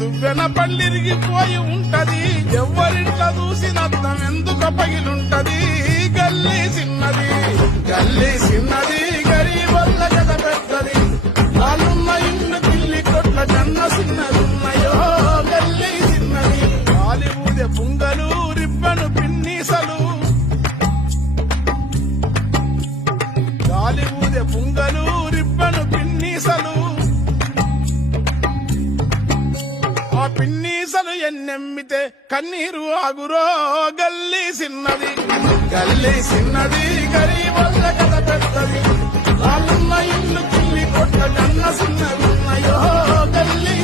దువ్వెన పళ్ళిరిగిపోయి ఉంటది, ఎవరింట్లో చూసినద్దం ఎందుకు పగిలుంటది. గల్లీ చిన్నది గల్లీ చిన్నది, గరీబల్ల కథ పెద్దది. వాళ్ళున్న ఇల్లు పిల్లి కొట్ల కన్న చిన్నదున్నాయో. గల్లీ చిన్నది బాలివుడ్ పుంగలు, రిబ్బను పిన్నీసలు, బాలివుడ్ పుంగలు, రిబ్బను పిన్నీసలు. ఆ పిన్నీసలు ఎన్నెమ్మితే కన్నీరు ఆగురో. గల్లీ చిన్నది గల్లీ చిన్నది, గరీబల్ల కథ పెద్దది. వాళ్ళున్న ఇల్లు పిల్లి కొట్ల కన్న చిన్నదున్నాయో. గల్లీ